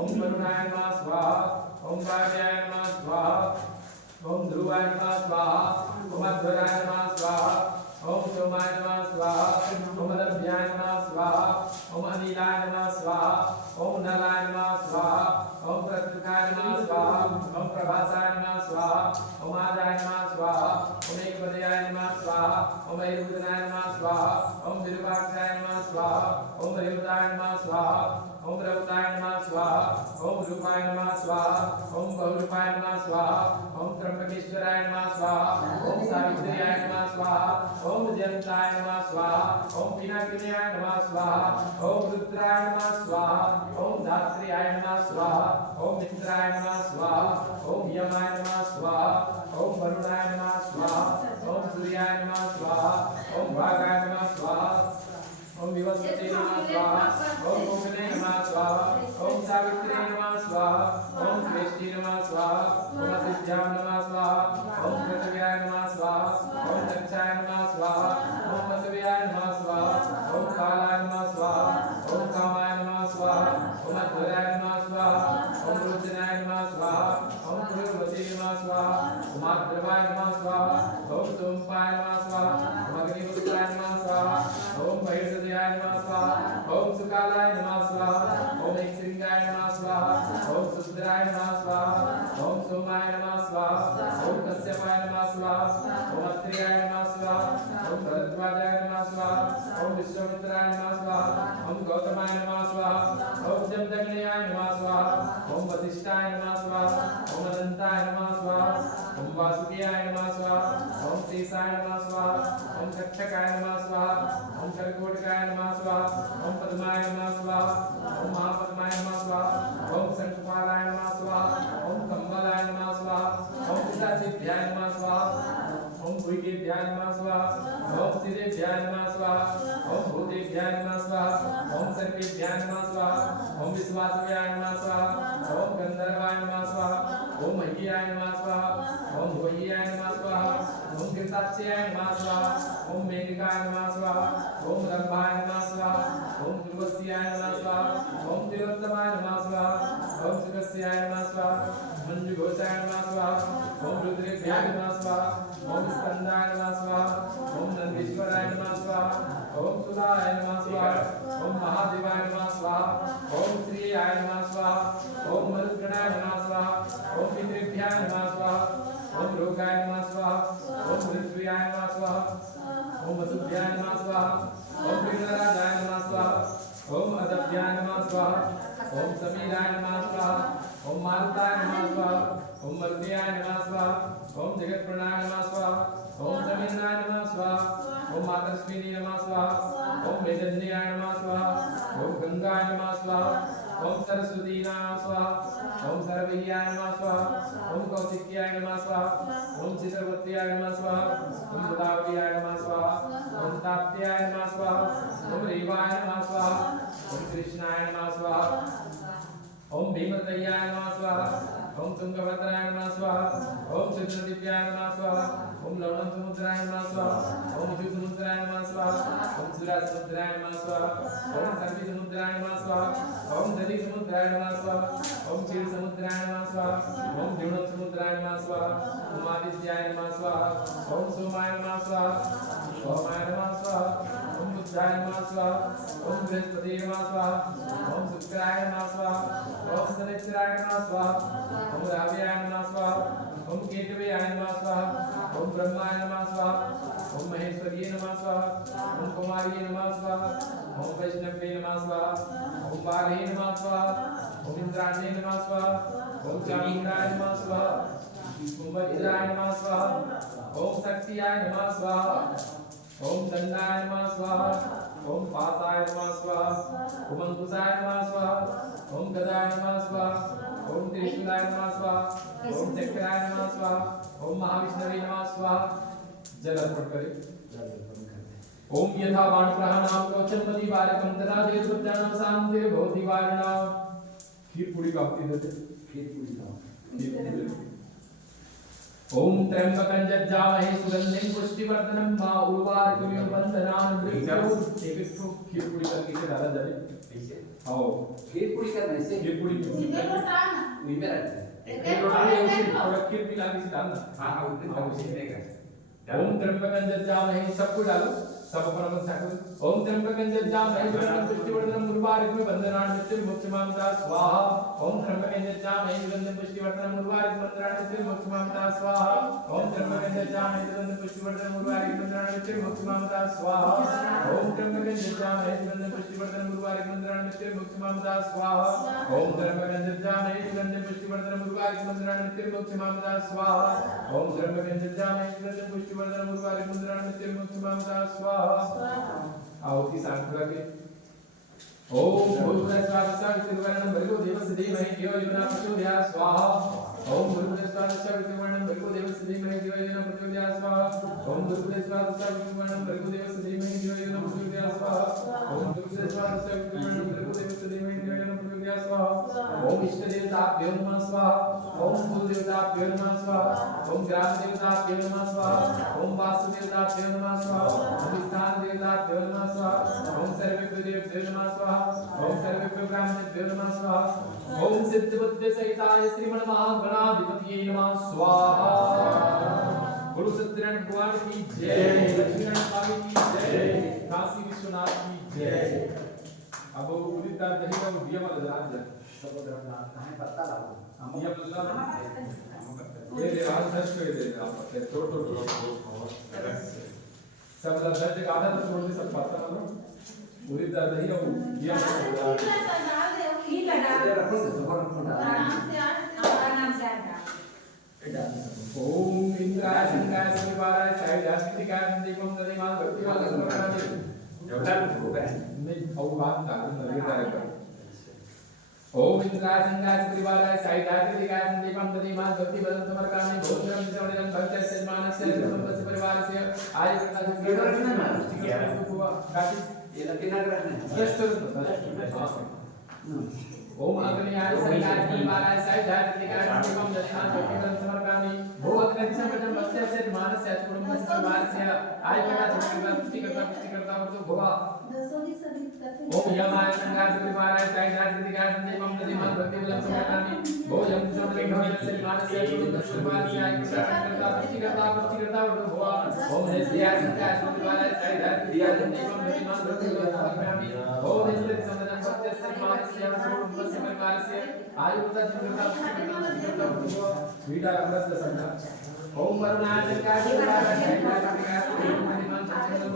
ओम वरुणाय नमः स्वाहा ओम वायुयाय नमः स्वाहा ओम ध्रुवाय नमः स्वाहा ओम अध्वराय नमः स्वाहा ओम सोमाय नमः स्वाहा ओम अदभ्याय नमः स्वाहा ओम अनिलाय नमः स्वाहा ओम नलाय नमः स्वाहा ओम प्रत्युकाय नमः स्वाहा ओम प्रभासाय नमः स्वाहा ओम आदाय नमः स्वाहा ओम एकपदयाय नमः स्वाहा ओम ऐरुदनाय नमः स्वाहा ओम विरूपाक्षाय नमः स्वाहा ओम रेवताय नमः स्वाहा ओम रवताय नमः स्वाहा ओम रूपाय नमः स्वाहा ओम बहुरूपाय नमः स्वाहा ओम त्र्यंबकेश्वराय नमः स्वाहा ओम सावित्र्याय नमः स्वाहा ओम जयंताय नमः स्वाहा ओम पिनाकिन्याय नमः स्वाहा ओम रुद्राय नमः स्वाहा ओम धात्र्याय नमः स्वाहा ओम इंद्राय नमः स्वाहा ओम यमाय नमः स्वाहा ओम वरुणाय नमः स्वाहा ओम सूर्याय नमः स्वाहा ओम भागाय नमः स्वाहा ओम विवस्वते नमः स्वाहा ओम मोहने नमः स्वाहा ओम सावित्रे नमः स्वाहा ओम कृष्णे नमः स्वाहा ओम सिद्ध्याय नमः स्वाहा ओम पृथ्व्याय नमः स्वाहा ओम दक्षाय नमः स्वाहा ओम वसव्याय नमः स्वाहा ओम कालाय नमः स्वाहा ओम कामाय नमः स्वाहा ओम अध्वराय नमः स्वाहा ओम रुद्राय नमः स्वाहा ओम पुरुषवते नमः स्वाहा ओम आद्रवाय नमः स्वाहा ओम सोमपाय नमः स्वाहा ओम अग्निपुत्राय नमः स्वाहा ओम महिषद्वयाय नमः स्वाहा ओम सुकालाय नमः स्वाहा ओम एकसिंगाय नमः स्वाहा ओम सुद्राय नमः स्वाहा ओम सोमाय नमः स्वाहा ओम कश्यपाय नमः स्वाहा ओम अत्रेयाय नमः स्वाहा ओम भरद्वाजाय नमः स्वाहा ओम विश्वामित्राय नमः स्वाहा ओम गौतमाय नमः स्वाहा ओम जमदग्नियाय नमः स्वाहा ओम वसिष्ठाय नमः स्वाहा ओम अनंताय नमः स्वाहा ओम वासुदेवाय नमः स्वाहा ओम शेषाय नमः स्वाहा ओम कक्षकाय नमः स्वाहा ओम कर्कोटकाय नमः स्वाहा ओम पद्माय नमः स्वाहा ओम महापद्माय नमः स्वाहा ओम शंखपालाय नमः स्वाहा ओम कंबलाय नमः स्वाहा ओम पिशाचेभ्याय नमः स्वाहा ओम भुजगेभ्याय नमः स्वाहा ओम सिद्धेभ्याय नमः स्वाहा ओम भूतेभ्याय नमः स्वाहा ओम सर्पेभ्याय नमः स्वाहा ओम विश्वासव्याय नमः स्वाहा ओम गंधर्वाय नमः स्वाहा ओम मह्याय नमः स्वाहा ओम भोज्याय नमः स्वाहा ओम कृताक्षयाय नमः स्वाहा ओम मेघिकाय नमः स्वाहा ओम रंभाय नमः स्वाहा ओम दुर्वस्याय नमः स्वाहा ओम तिलोत्तमाय नमः स्वाहा ओम सुगस्याय नमः स्वाहा मंजुघोषाय नमः स्वाहा ओम रुद्रेभ्याय नमः स्वाहा ओम स्कंदाय नमः स्वाहा ओम नंदीश्वराय नमः स्वाहा ओम सुधाय नमः स्वाहा ओम महादेवाय नमः स्वाहा ओम श्रीयाय नमः स्वाहा ओम मरुद्गणाय नमः स्वाहा ओम पितृभ्याय नमः स्वाहा ओम रोगाय नमः स्वाहा ओम ऋत्वियाय नमः स्वाहा ओम वसुभ्याय नमः स्वाहा ओम विघ्नराजाय नमः स्वाहा ओम अदभ्याय नमः स्वाहा ओम समीराय नमः स्वाहा ओम मारुताय नमः स्वाहा ओम मर्त्याय नमः स्वाहा ओम जगत्प्रणाय नमः स्वाहा ओम समीरनाय नमः स्वाहा ओम मातर्श्विनी नमः स्वाहा ओम वेदन्याय नमः स्वाहा ओम गंगाय नमः स्वाहा ओम सरस्वती नमः स्वाहा ओम सर्वैयाय नमः स्वाहा ओम कौशिक्याय नमः स्वाहा ओम चित्रवत्याय नमः स्वाहा ओम गोदावरीयाय नमः स्वाहा ओम ताप्त्याय नमः स्वाहा ओम रेवाय नमः स्वाहा ओम कृष्णाय नमः स्वाहा ओम भीमतयाय नमः स्वाहा ओम तुंगभद्राय नमः स्वाहा ओम चित्रदिव्याय नमः स्वाहा ओम लवणसमुद्राय नमः स्वाहा ओम द्विसमुद्राय नमः स्वाहा ओम सुरासमुद्राय नमः स्वाहा ओम सर्पिसमुद्राय नमः स्वाहा ओम दधिसमुद्राय नमः स्वाहा ओम क्षीरसमुद्राय नमः स्वाहा ओम द्युम्नसमुद्राय नमः स्वाहा ओम आदित्याय नमः स्वाहा ओम सोमाय नमः स्वाहा ओमाय नमः स्वाहा ओम बुद्धाय नमः स्वाहा ओम बृहस्पति नमः स्वाहा ओम शुक्राय नमः स्वाहा ओम शनिश्चराय नमः स्वाहा ओम राव्याय नमः स्वाहा ओम केतवेयाय नमः स्वाहा ओम ब्रह्माय नमः स्वाहा ओम महेश्वरीय नमः स्वाहा ओम कुमारी नमः स्वाहा ओम वैष्णवे नमः स्वाहा ओम बाले नमः स्वाहा ओम इंद्राणे नमः स्वाहा ओम चामुंडाय नमः स्वाहा ओम वज्राय नमः स्वाहा ओम शक्तियाय नमः स्वाहा ओम दंडाय नमः स्वाहा ओम पासाय नमः स्वाहा ओम अंकुशाय नमः स्वाहा ओम गदाय नमः स्वाहा ओम त्रिशूलाय नमः स्वाहा ओम चक्राय नमः स्वाहा ओम महाविष्णवे नमः स्वाहा जल अर्पण करें ओम यथा बाण प्रहाणाम कवचमपति वारकम तथा देवदत्तानां शांति भवति वारणा खीर पूरी कापती देते खीर पूरी का ओम त्र्यंबकं यज्जामहे सुगंधिं पुष्टिवर्धनं मा उर्वारुकमिव बन्धनान् मृत्योः एक खीर पूरी करके इसे डाला जाए ऐसे आओ खीर पूरी करने से खीर पूरी वहीं पे रखते हैं एक लोटा में उसी थोड़ा खीर भी डाल के डालना हाँ हाँ उसी में देगा ओम त्र्यंबकं यज्जामहे सबको डालो सब अपन साथ ओम त्र्यंबकं यज्जामहे सुगंधिं पुष्टिवर्धनं उर्वारुकमिव बन्धनान् मृत्योर्मोक्षमामृता स्वाहा ओम त्र्यंबकं यज्जामहे सुगंधिं पुष्टिवर्धनं उर्वारुकमिव बन्धनान् मृत्योर्मोक्षमामृता स्वाहा ओम त्र्यंबकं यज्जामहे सुगंधिं पुष्टिवर्धनं उर्वारुकमिव बन्धनान् मृत्योर्मोक्षमामृता स्वाहा ओम त्र्यंबकं यज्जामहे सुगंधिं पुष्टिवर्धनं उर्वारुकमिव बन्धनान् मृत्योर्मोक्षमामृता स्वाहा ओम त्र्यंबकं यज्जामहे सुगंधिं पुष्टिवर्धनं उर्वारुकमिव बन्धनान् मृत्योर्मोक्षमामृता स्वाहा ओम त्र्यंबकं यज्जामहे सुगंधिं पुष्टिवर्धनं उर्वारुकमिव बन्धनान् मृत्योर्मोक्षमामृता स्वाहा आहुति सांख्य के ओम भूर्भुवः स्वः वितुर्वरणं भर्गो देवस्य धीमहि धियो यो न प्रचोदयात् स्वाहा ओम भूर्भुवः स्वः वितुर्वरणं भर्गो देवस्य धीमहि धियो यो न प्रचोदयात् स्वाहा ओम भूर्भुवः स्वः वितुर्वरणं भर्गो देवस्य धीमहि धियो यो न प्रचोदयात् स्वाहा ओम भूर्भुवः स्वः वितुर्वरणं भर्गो देवस्य धीमहि धियो यो न प्रचोदयात् स्वाहा ओम इष्ट देवताभ्यो नमः स्वाहा ओम कुल देवताभ्यो नमः स्वाहा ओम ग्राम देवताभ्यो नमः स्वाहा ओम वास्तु देवताभ्यो नमः स्वाहा ओम स्थान देवताभ्यो नमः स्वाहा ओम सर्वेभ्यो देवताभ्यो नमः स्वाहा ओम सर्वेभ्यो ब्राह्मणेभ्यो नमः स्वाहा ओम सिद्धबुद्धि सहिताय श्रीमन् महागणाधिपतये नमः स्वाहा गुरु सत्यनारायण भगवान की जय लक्ष्मीनारायण स्वामी की जय काशी विश्वनाथ की जय अब उदिता दही का दिया वाला जला दे सब उधर ना कहाँ पत्ता लाओ हम ये मतलब ये ले राज दर्श कर दे आप पत्ते छोड़ सब दर्ज का आधा तो छोड़ दे सब पत्ता लो उदिता दही और दिया ठीक है डाल इधर रखो तो सब रखो ना आराम से ओम इंद्राय संगाय सविवाराय साई जास्तिकाय दीपम दधिमान भक्ति वाला समर्पणामि जवदार हो गए नहीं और बात ना लगे जाएगा ओम इंद्राय संगाय सविवाराय साई जास्तिकाय दीपम दधिमान भक्ति वाला समर्पणामि भोजनं विचरणं भक्त्या सन्मानस्य सर्वस्य परिवारस्य आयुर्वेद ये रखना ना काटी ये लगे ना रखना यश ओम अग्नियाय संगाय सविवाराय साई जास्तिकाय दीपम दधिमान भक्ति वाला समर्पणामि भो अग्नि संपदं भक्त्या सन्मानस्य कुटुंबस्य परिवारस्य आयुर्वेद पुष्टि करता वर्तो भवा ओम यमाय संगाय सविवाराय साई जास्तिकाय दीपम दधिमान भक्ति वाला समर्पणामि भो यम संपदं भक्त्या सन्मानस्य कुटुंबस्य परिवारस्य आयुर्वेद पुष्टि करता वर्तो भवा ओम निस्याय संगाय सविवाराय साई जास्तिकाय दीपम दधिमान भक्ति वाला समर्पणामि ओम निस्याय संपदं भक्त्या सन्मानस्य कुटुंबस्य परिवारस्य आयुर्वेद पुष्टि करता वर्तो वीटा अमृत संगा ओम वरुणाय संगाय सविवाराय साई जास्तिकाय दीपम दधिमान भक्ति वाला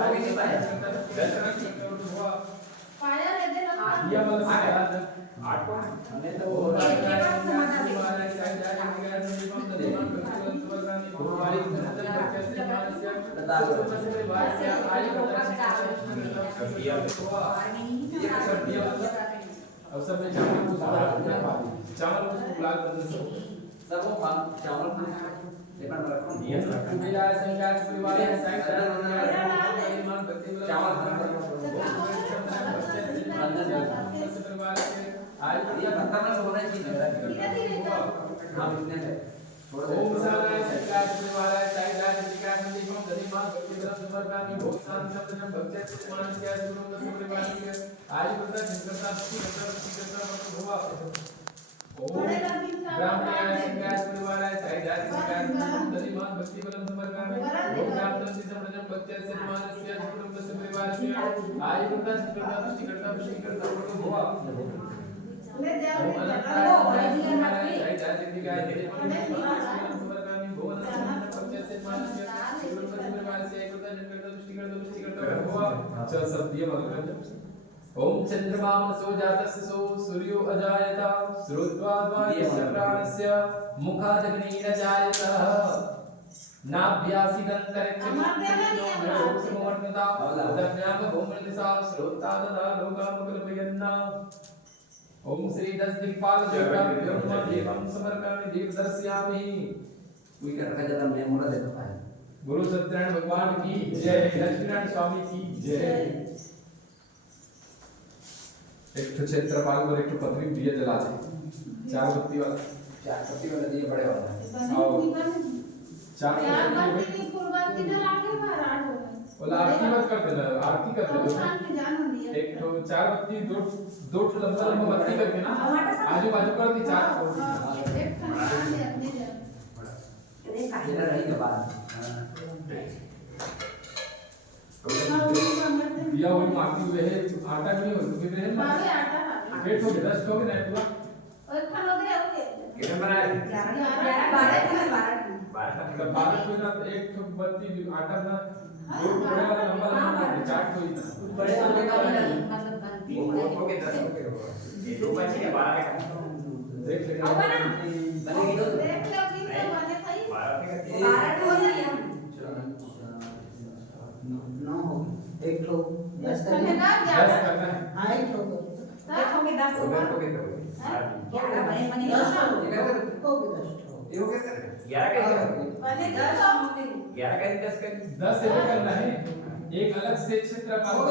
आगे नहीं पाया पाया लेते ना दिया वाला से 8 पॉइंट हमने तो अब सब में चावल को चावल को लाल बंद सब वो चावल को लेकर रखो ये मेरा संगाय परिवार है साइड परिवार भक्ति चावल परिवार से आज ये भक्ता में होना चाहिए हम इतने है ओम साराय संगाय परिवार है साइड राजधिकार दीपम दधिमान भक्ति ब्रह्म समर्पणामि भोग शांति शब्दम भक्त्या सन्मानस्य कुटुंबस्य परिवारस्य आज करता चिंतनता भक्ति करता भवा ओम ब्राह्मणाय संगाय परिवार है साइड राजधिकार दीपम दधिमान भक्ति ब्रह्म समर्पणामि भोग शांति शब्दम भक्त्या सन्मानस्य कुटुंबस्य परिवारस्य आज करता चिंतनता भक्ति करता भवा ले जाओ ओम अनंताय संगाय साइड राजधिकार दीपम दधिमान समर्पणामि भोग शांति भक्त्या सन्मानस्य कुटुंबस्य परिवारस्य एक करता चिंतनता भक्ति करता भवा चल सब दिया मतलब ओम चंद्रमाम सो जातस्य सो सूर्यो अजायत श्रुत्वा द्वायस्य प्राणस्य मुखादग्निर जायतः नाभ्यासिदन्तरिक्षमोर्णता उदज्ञाप भूमृतिसा श्रोता तदा लोकामुकल्पयन्ना ओम श्री 10 दिक्पाल देवताभ्यो नमः दीपं समर्पयामि दीप दर्शयामि। कोई कर रखा जरा मैं मोड़ा देता है। गुरु सत्यनारायण भगवान की जय, लक्ष्मीनारायण स्वामी की जय। एक तो क्षेत्रपाल को एक तो पत्री दिया जला दे, 4 बत्ती वाला दिए बड़े वाला। चार बत्ती फुलबत्ती जला के महाराज हो गए। बोला आरती मत करते ना, आरती करते तो हो। शाम में जानो दिया। एक तो 4 बत्ती दो लंबा लंबा बत्ती करके ना आजू बाजू कर दी 4 एक खाना दे अपने दे। तेरा रही के बाद दिया हुई माटी हुए है, आटा नहीं हो फिर है ना बावे आटा खा। पेट हो गया 10 हो गया ना पूरा। और खाना दे ओके। कितने बनाए? 12 कोई ना एक तो बत्ती आटा ना दो बड़ा वाला लंबा लंबा 4 कोई ना बड़े वाले का बना वो के 10 हो गए ये दो बच्चे के 12 के देख ले बनेगी तो देख लो कि तो बने भाई। 12 के 12 हो गया। 9 हो गए। एक ठो 10 है करना। ना 10 11। करना है। हाँ एक ठो करो। हो गए तो हो गए 10 ठो। ये हो गया 11 के बने 10 11 का 10 का 10 से करना है। एक अलग से क्षेत्रपाल हो गया।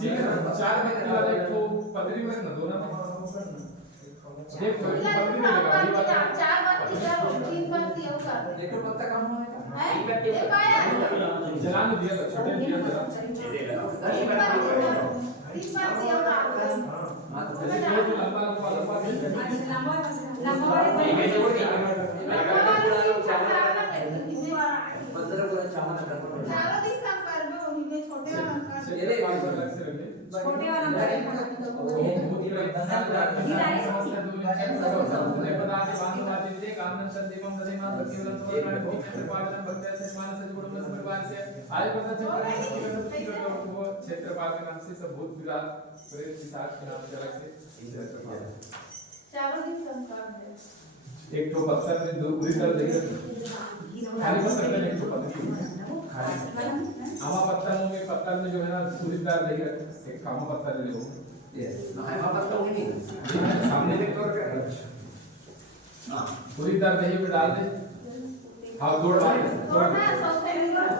ठीक है 4 बत्ती वाला एक तो पतरी में ना दो ना एक तो पतरी में लगा ये वाला 4 बत्ती जब 3 बत्ती हो कर दे। एक पत्ता कम होने का है ये पाया। जलाने दिया था, छोटे दिया था। ये ले लो 3 बत्ती हो कर दे। हां तो जैसे कोई भी लंबा वाला पास ठीक है जो वो ठीक है 15 को चावल कर चारों दिशा कर दो उन्हीं छोटे वाला कर। ये ले अलग से रखे छोटे वाला कर। क्षेत्रपाल के नाम से सब भूत विराट प्रेत पिशाच के नाम से अलग से चारों दिशा कर दे। एक तो पत्थर में दो पूरी कर देंगे खाली पत्थर में एक तो पत्थर आमा पत्थर में जो है ना सूरीदार दही एक कामा पत्थर ले लो ये ना है पत्ता होगी नहीं सामने देखो हां सूरीदार दही में डाल दे हाँ तोड़ थोड़ा तोड़ सौसे निकाल।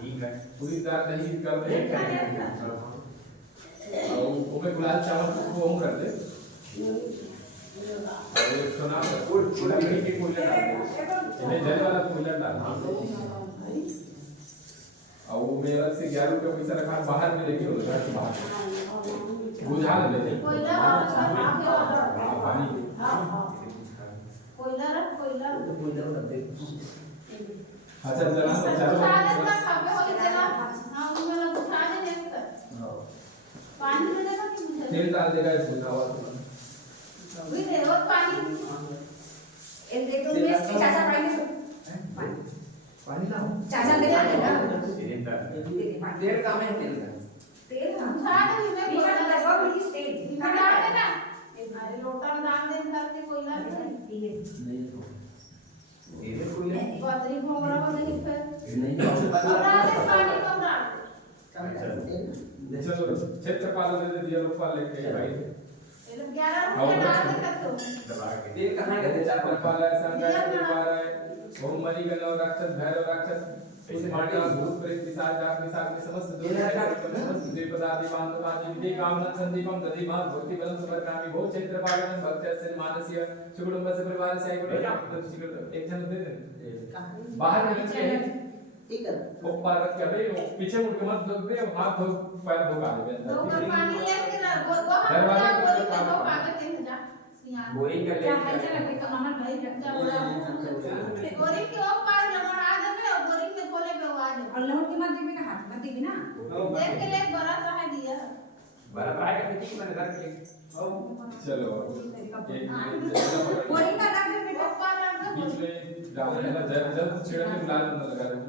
ठीक है सूरीदार दही कर दे और वो में गुलाल चावल को हम कर दे और सोना पूरा लकड़ी के कूलर डाल दे इन्हें जल वाला कूलर डाल दे और वो मेरा से 11 रुपये पैसा रखा बाहर में लेके हो घर के बाहर बुझा ले कोयला पानी कोयला रख कोयला। अच्छा जला चलो उठाने का खावे हो जला। हां उनमें लोग उठाने देते। पानी में देगा कि मुझे? तेल डाल देगा इसमें हवा भी दे और पानी। पानी ना हो तेल का में तेल का उठा दे मैं कोयला निकाल देना। अरे लोटा में डाल दे धर के कोयला से। नहीं तो ये कोई बदरी भोंगरा बदरी फिर। नहीं और डाल दे पानी कम डाल दे। चलो क्षेत्रपाल ने दिया लोकपाल लेके भाई ये लोग 11 रुपए डाल दे कर दो। दबा के तेल कहां का चार क्षेत्रपाल ऐसा है बहुमरी गणव राक्षस भैरव राक्षस इस माटी भूत प्रेत पिशाच डाक पिशाच के समस्त समस्त देवता देवान देवान विदे कामना संदीपम दधिमा भक्ति बलम समर्पयामि भो क्षेत्रपालनं भक्तस्य मानस्य सुकुटुंब से परिवार से आई बड़े एक जन दे दे बाहर निकल के ठीक है ऊपर रख के अबे पीछे मुड़ के मत दो दे हाथ धो पैर धो का दे दो कप पानी लेके ना वो दरवाजे को दो कागज दे जा सियान। बोरिंग कर ले गोरी के ऊपर लमड़ा दे और गोरी के खोले पे आवाज देख के ले बड़ा सा है दिया। बराबर आएगा तो ठीक मैंने रख ले चलो ऊपर रख दे बीच में डालने लगा जब छिड़क के लाल न लगा रहे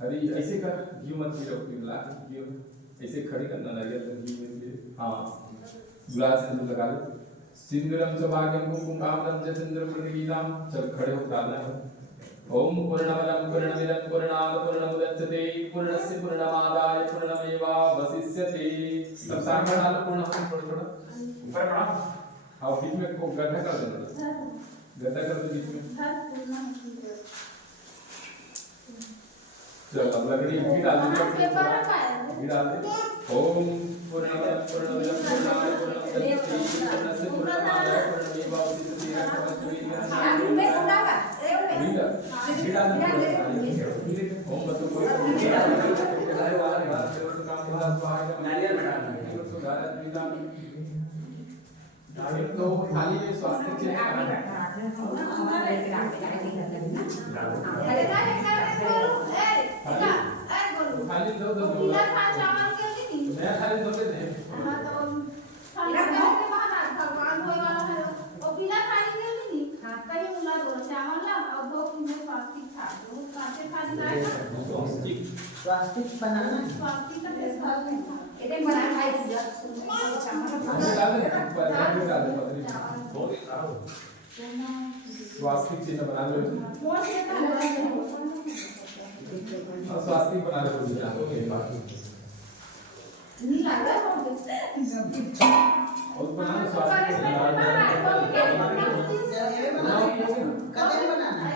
हरी ऐसे कर घी मत पी रखो ला घी ऐसे खड़ी करना नारियल घी में हां गुलाल से लगा लो सिंदूरम सौभाग्यम कुमकुम कामदम च सिंदूर प्रतिगीताम चल खड़े हो डालना है ओम पूर्णमदम पूर्णमिदम पूर्णात् पूर्णमुदच्यते पूर्णस्य पूर्णमादाय पूर्णमेवावशिष्यते सब सामने डालो पूर्ण थोड़ा थोड़ा ऊपर बढ़ाओ। हाँ बीच में को गड्ढा कर देना गड्ढा कर दो बीच में चल अब लकड़ी भी डाल दीजिए भी डाल दे ओम पूर्णमद पूर्णमिदं पूर्णाय पूर्णमुदच्यते पूर्णस्य पूर्णमादाय पूर्णमेवावशिष्यते ओम बसु तो थाली में स्वास्थ्य चिन्ह थाली दो दो मैं थाली दो दे दे स्वास्तिक बनाना स्वास्तिक चिन्ह बना लो और स्वास्तिक बना लो और बना लो स्वास्तिक कदम बनाना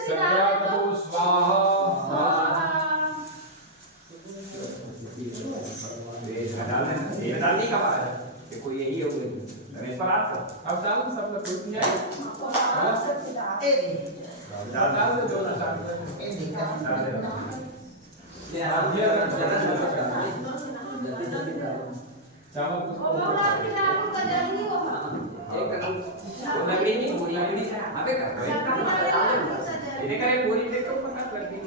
सत्याग्रह स्वाहा ये डालने का बात है देखो यही हो गई रमेश पर आप अब डाल दो सब लोग कुछ नहीं है डाल दो दोनों डाल दो चावल लकड़ी नहीं पूरी लकड़ी अबे कर ये करे पूरी देखो पता कर दी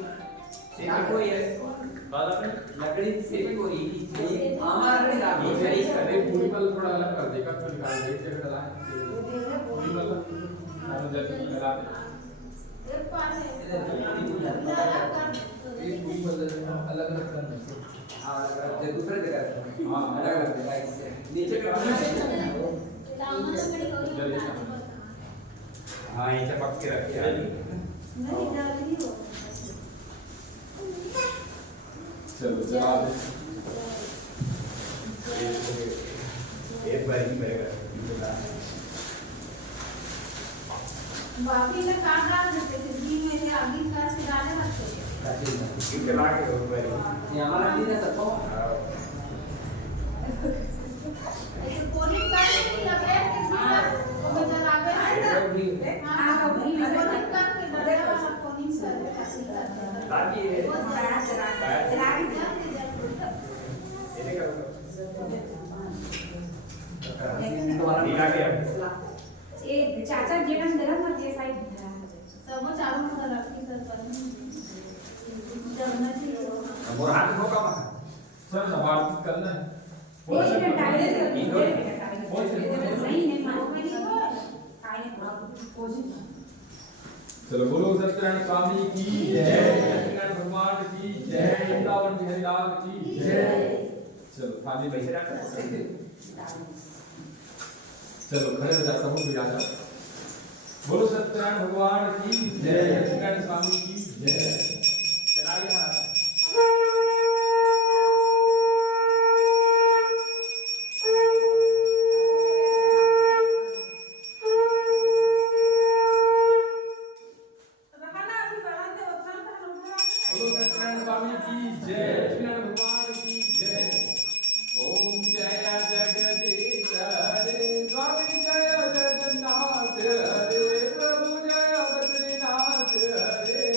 से को ये बात अपने लकड़ी से भी पूरी ये हमारा लकड़ी लागी सही अरे पूरी पल थोड़ा अलग कर देगा तो निकाल दे जगह डाला है पूरी पल हम जल्दी निकाल दे ये पूरी पल अलग अलग करना हां दूसरे जगह हां अलग अलग नीचे का हाँ इसे पक्के रखिए चलो चला दे एक बार ही मेरे बाकी में काम डाल देते थे जी मेरे आगे का सिराने रखते थे इनके लाके दो बार ये हमारा नहीं है सबको ऐसे पोलिंग करके नहीं लग रहे थे वो में जला गए हां पोलिंग करके डरे वाला पोलिंग कर लागी वो जला के ये करो तुम्हारा नहीं लागे ए चाचा जेडम गरम मध्ये साइड सब चालू कर रखी तर जमना चाहिए और हाथ धोका मत सर सवाल करना है एक मिनट टाइम नहीं नहीं चलो बोलो सत्यनारायण स्वामी की जय सत्यनारायण भगवान की जय वृंदावन बिहारी लाल की जय चलो थाली पैसे पैसे रख चलो खड़े हो जा सब भी आ जाओ बोलो सत्यनारायण भगवान की जय सत्यनारायण स्वामी की जय चलाइए महाराज बोलो सत्यनारायण स्वामी की जय सत्यनारायण भगवान की जय ओम जय जगदीश हरे स्वामी जय जगन्नाथ हरे प्रभु जय बद्रीनाथ हरे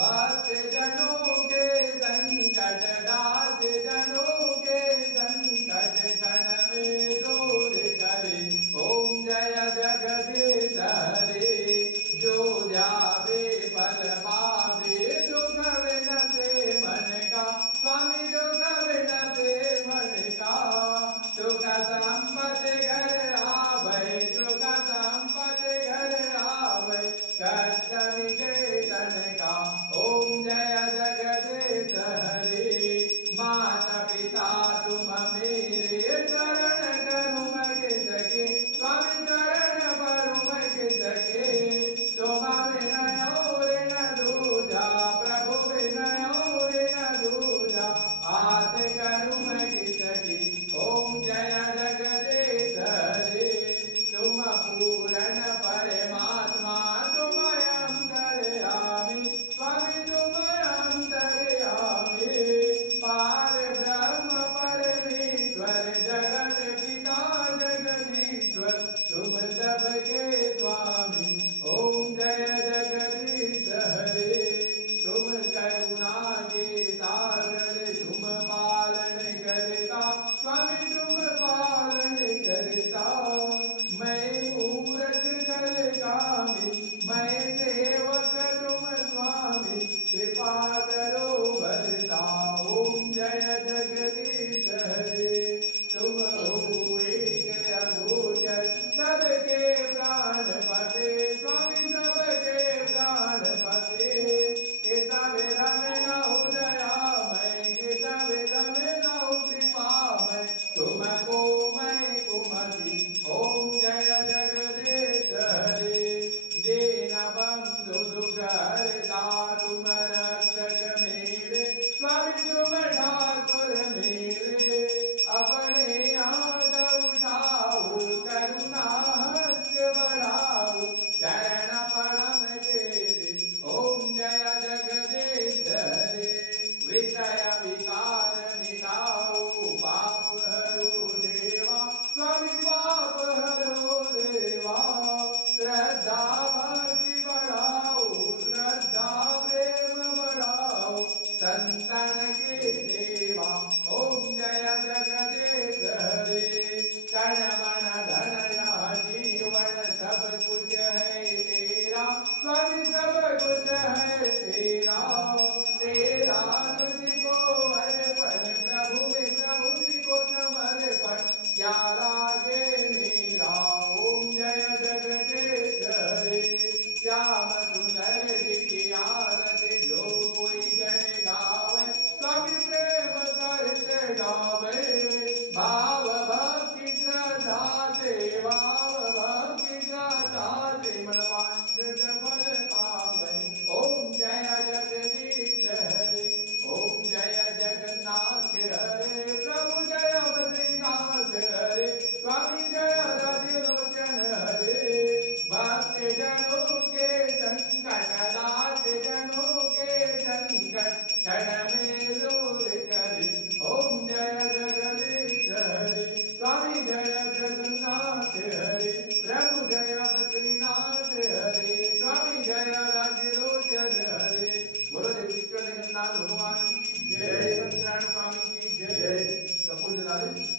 भक्त जनों के संकट दास जनों के संकट क्षण में दूर करे ओम जय जगदीश हरे जो जावे फल पावे दुख विनसे मन का वंदन के देवा ओम जय जगदीश हरे कण मण धन या जीवन सब कुछ है तेरा स्वामी सब कुछ है तेरा तेरा तुझको अर्पण प्रभु में प्रभु जी को समर्पण क्या लागे मेरा ओम जय जगदीश हरे श्याम सुंदर जी की आरती जो कोई जन गावे स्वामी प्रेम सहित गावे भाव भक्ति श्रद्धा से भाव भक्ति श्रद्धा से मनवांछित फल पावे ओम जय जगदीश हरे ओम जय जगन्नाथ हरे प्रभु जय बद्रीनाथ हरे स्वामी जय राजलोचन हरे भक्त जनों के संकट नाथ जनों के संकट क्षण में दूर करे ओम जय जगदीश हरे स्वामी जय जगन्नाथ हरे प्रभु जय बद्रीनाथ हरे स्वामी जय राजलोचन हरे बोलो जय विष्णु जगन्नाथ भगवान की जय सत्यनारायण स्वामी की जय कपूर जला दे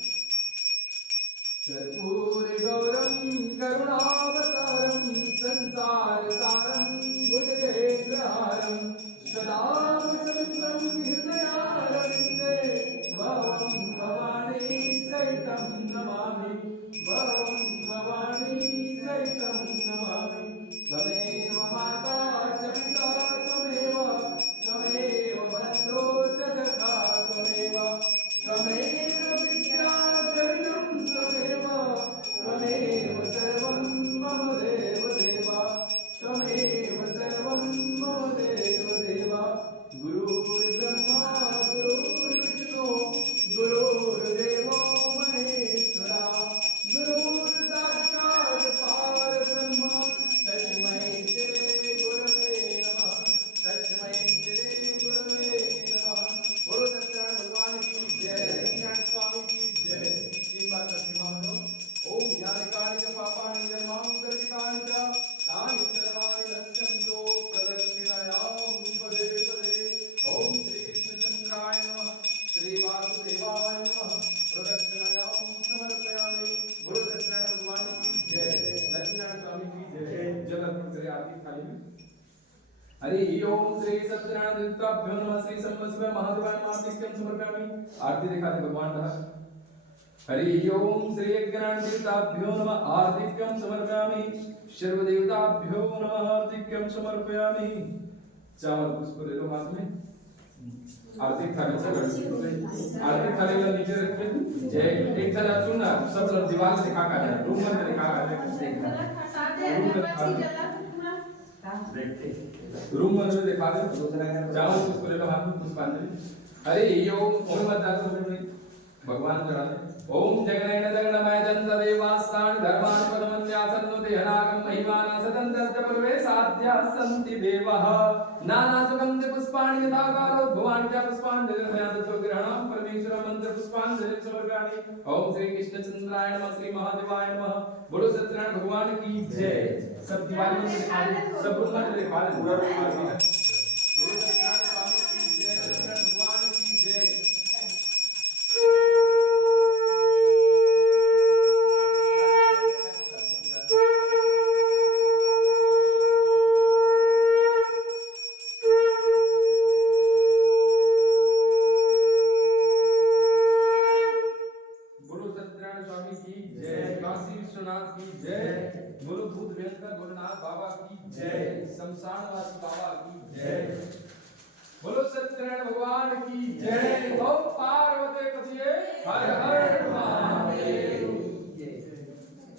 कर्पूर गौरम करुणावतारम संसार सारम भुजगेन्द्रहारम सदा वसन्तं हृदयारविन्दे भवं भवानी सहितं नमामि भवं भवानी सहितं नमामि त्वमेव माता च पिता त्वमेव त्वमेव बन्धो च सखा त्वमेव त्वमेव विद्या जगतं त्वमेव सर्वं मम देव देवा त्वमेव सर्वं मम देव देवा गुरुर्ब्रह्मा गुरुर्विष्णु गुरुर्देवो महेश्वरा गुरुर्साक्षात् परब्रह्म तस्मै श्री गुरवे नमः तस्मै श्री गुरवे नमः बोलो सत्यनारायण भगवान की जय सत्यनारायण स्वामी की जय तीन बार करके मानो ओम ज्ञानिकानि च पापानि जन्मान्तरितानि च तानि सर्वाणि नश्यन्तो प्रदक्षिणायां पदे पदे ओम श्री कृष्णचन्द्राय नमः श्री वासुदेवाय नमः प्रदक्षिणायां समर्पयामि बोलो सत्यनारायण भगवान की जय सत्यनारायण स्वामी की जय जगत करे आरती थाली में हरि ओम श्री सत्यनारायण देवताभ्यो नमः श्री संवत्सर महादेवाय मार्तिक्यं समर्पयामि आरती दिखाते भगवान का हरि ओम श्री ज्ञान देवताभ्यो नमः आर्तिक्यं समर्पयामि सर्व देवताभ्यो नमः आर्तिक्यं समर्पयामि चावल पुष्प ले लो हाथ में आरती थाली से आरती थाली को नीचे रखिए जय एक जरा सुनना सब लोग दीवार से खा खा रूम में दिखा रूम में दिखा दे चावल पुष्प ले लो हाथ में पुष्पांजलि हरि ओम ओम मत भगवान चढ़ा दे ओम जगनैन जगनमय दंत देवास्तान धर्मान पदमन्यासन्नुते हनागम महिमाना सदंतस्य पूर्वे साध्या सन्ति देवः नाना सुगंध पुष्पाणि यथा कालोद्भवानि च पुष्पाञ्जलिं मयादत्तो ग्रहणं परमेश्वर मंत्र पुष्पाञ्जलिं समर्पयामि ओम श्री कृष्ण चंद्राय नमः श्री महादेवाय नमः बोलो सत्यनारायण भगवान की जय सब दिवाली में दिखा दे सब रूम में दिखा दे पूरा रूम में बोलो सत्यनारायण स्वामी की जय सत्यनारायण भगवान की जय शमशानवासी बाबा की जय बोलो सत्यनारायण भगवान की जय ओम पार्वती पतिये हर हर महादेव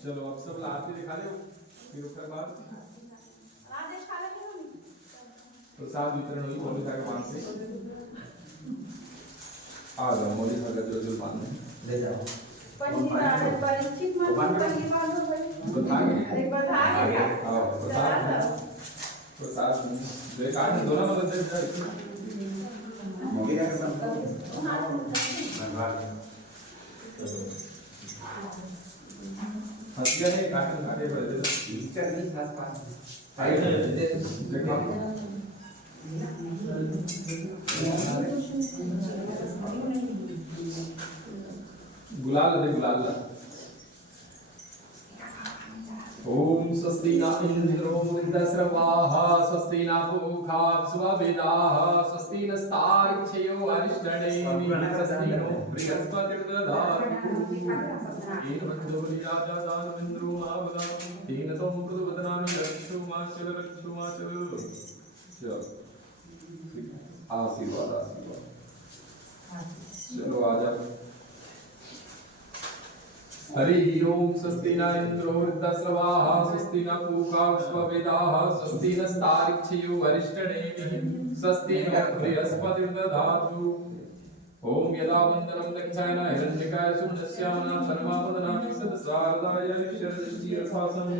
चलो अब सब आरती दिखा दो फिर उसके बाद आदेश खा ले प्रसाद वितरण हुई मोदी का मान से आ जाओ मोदी का जो मान ले जाओ परिचित मान पहली बार हो गई बताएंगे अरे बताएंगे आओ प्रसाद बेकार दोनों मदद से मोदी का सब हंसिया ने काटन काटे पड़े थे टीचर नहीं खास पास देखो गुलाल दे गुलाल ला। ओम स्वस्ति न इंद्रो वृद्धस्रवाः स्वस्ति न पूषा विश्ववेदाः स्वस्ति नस्तार्क्ष्यो अरिष्टनेमिः स्वस्ति नो बृहस्पतिर्दधातु येन बद्धबलिराजादानमिन्द्रो महाबलः तेन त्वं प्रदवदनामि रक्षोमाचल। आशीर्वाद आशीर्वाद। चलो आ जाओ। हरि ओम स्वस्ति न इंद्रो वृद्धस्रवाः स्वस्ति न पूषा विश्ववेदाः स्वस्ति नस्तार्क्ष्यो अरिष्टनेमिः स्वस्ति नो बृहस्पतिर्दधातु। ओम यदा वन्दनं दक्षायन हिरण्यकाय सुमनस्यामना परमापदनामि सदसारदाय शरदृष्टिरथासम्।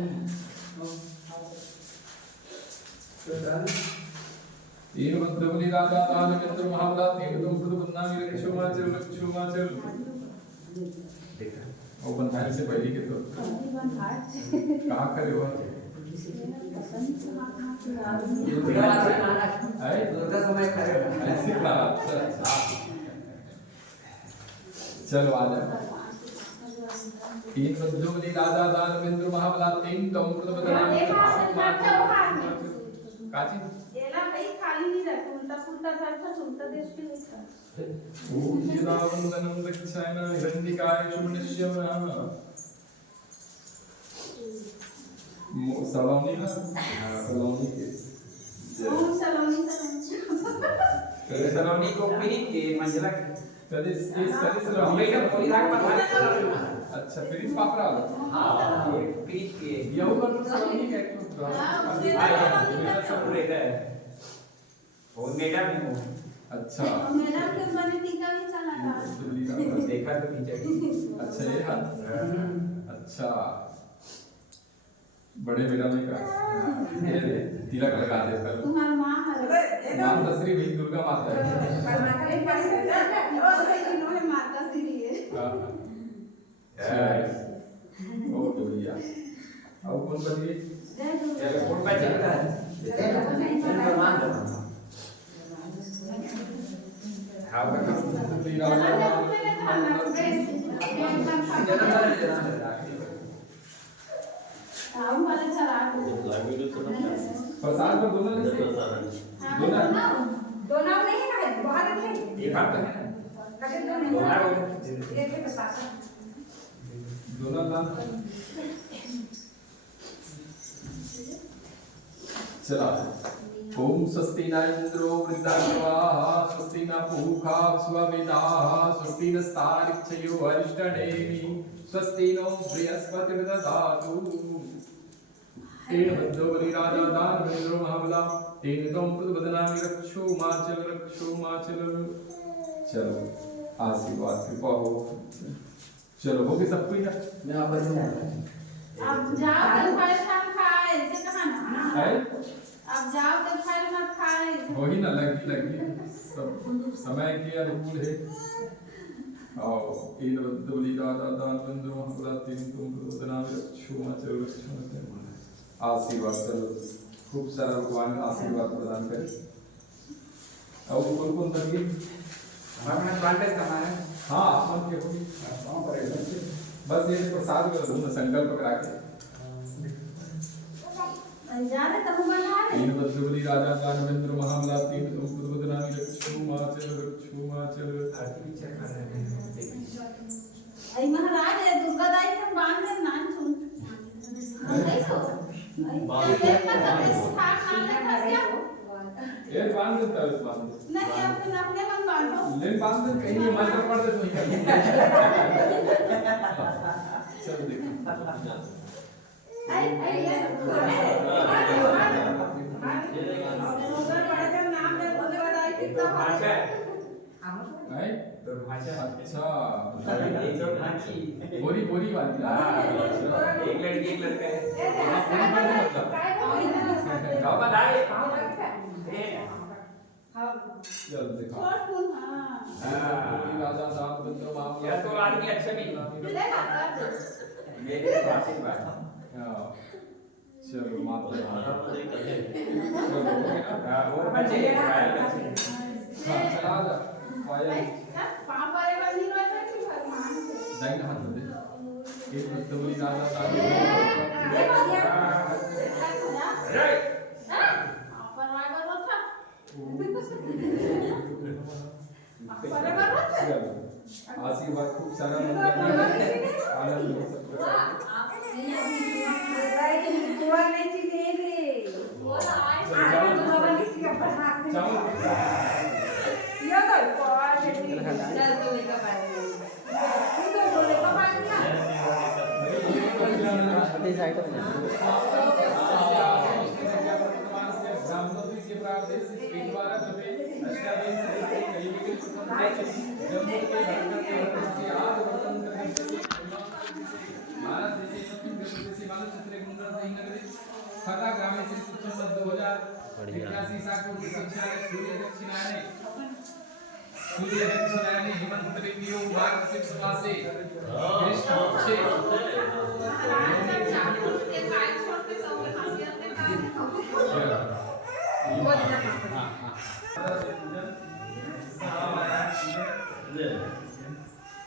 येन बद्धबलि राजा दानवेन्द्र महाबला तेन त्वं प्रदवदनामि रक्षोमाचल। ओपन फाइल से पहले के तो कहाँ करे हो? दुर्गा समय खड़े ऐसी बात। चलो आ जाओ। तीन बद्धबलि राजा दानवेन्द्र महाबला तेन त्वं प्रदवदनामि काची याला काही खाली नाही जात उलटा पुलटा सारखा उलटा देश की लिखा ओम यदा वन्दनं दक्षायन हिरण्यकाय सुमनस्यामना सलोनी ना सलोनी के ओम सलोनी सलोनी को पीरित के मंजला कदे इस सलोनी हमेशा पूरी रात पर अच्छा फिर इस पापरा हां पीरित के यहू का सलोनी का एक तो पूरे है और मेरा भी हो अच्छा मेरा के बने टीका भी चला था देखा तो पीछे अच्छा ये हाथ अच्छा बड़े बेटा में का ये तिलक लगा दे कर तुम्हारा मां है मां तस्री भी दुर्गा माता है इन्होंने माता श्री है ओ बढ़िया अब कौन बनी चलो कौन बचे बता हां का प्रसाद पर दोनों लिखते दोनों दोनों नहीं है ना बहुत अच्छे ये बात तो है कभी दो नहीं ये के प्रसाद दोनों नाम चला। ओम स्वस्ति न इंद्रो वृद्धस्रवाः स्वस्ति न पूषा विश्ववेदाः स्वस्ति नस्तार्क्ष्यो अरिष्टनेमिः स्वस्ति नो बृहस्पतिर्दधातु। तेन बद्धबलि राजा दानवेन्द्र महाबला तेन त्वं प्रदवदनामि रक्षोमाचल। चलो आशीर्वाद कृपा हो। चलो हो गई सब कुछ मैं आप बचूंगा अब जाओ तो फल खाए ऐसे कहां ना है अब जाओ तो फल मत खाए वही ना लगी सब समय के अनुकूल है। आओ तेन बद्धबलि राजा दानवेन्द्र महाबला तेन त्वं प्रदवदनामि रक्षोमाचल। आशीर्वाद चलो खूब सारा भगवान आशीर्वाद प्रदान करे। अब कौन बनिए हमारा बांटे हमारा हाँ अपन के होगी बस ये प्रसाद का धूम संकल्प करा के जाने तो बना रहे तीन बद्धबलि राजा दानवेन्द्र महाबला तेन त्वं प्रदवदनामि रक्षोमाचल। आरती पीछे कर रहे हैं आई महाराज है दुर्गा दाई के बांध दे नान सुन ऐसो ये बांध देता है बांध नहीं अपने मन बांधो ले बांध दे कहीं ये मंत्र पढ़ दे तो ही कर चल देखो आई नाम दे दुर्गा दाई कितना भाषा है तो भाषा अच्छा एक जो भाषी बोरी वाली एक लड़की एक लड़का है गाँव का दाई चल देखो छोड़ सुन हां राजा दानवेन्द्र महाबला या तो आदमी अच्छा नहीं ले खाता मेरे आशीर्वाद चलो माता और बच्चे ट्रायल करते हैं। हाँ चला जा पायल पापा रे बनी रोय बैठी भगवान से दाई हाथ दे एक बदतमीजी दादा साहब पापा राय बनो था पापा रे बनो था आशीर्वाद खूब सारा मिलता आनंद हो सकता साइड में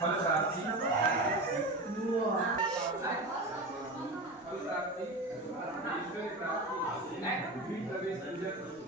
फल प्राप्ति फल प्राप्ति ईश्वर प्राप्ति प्रवेश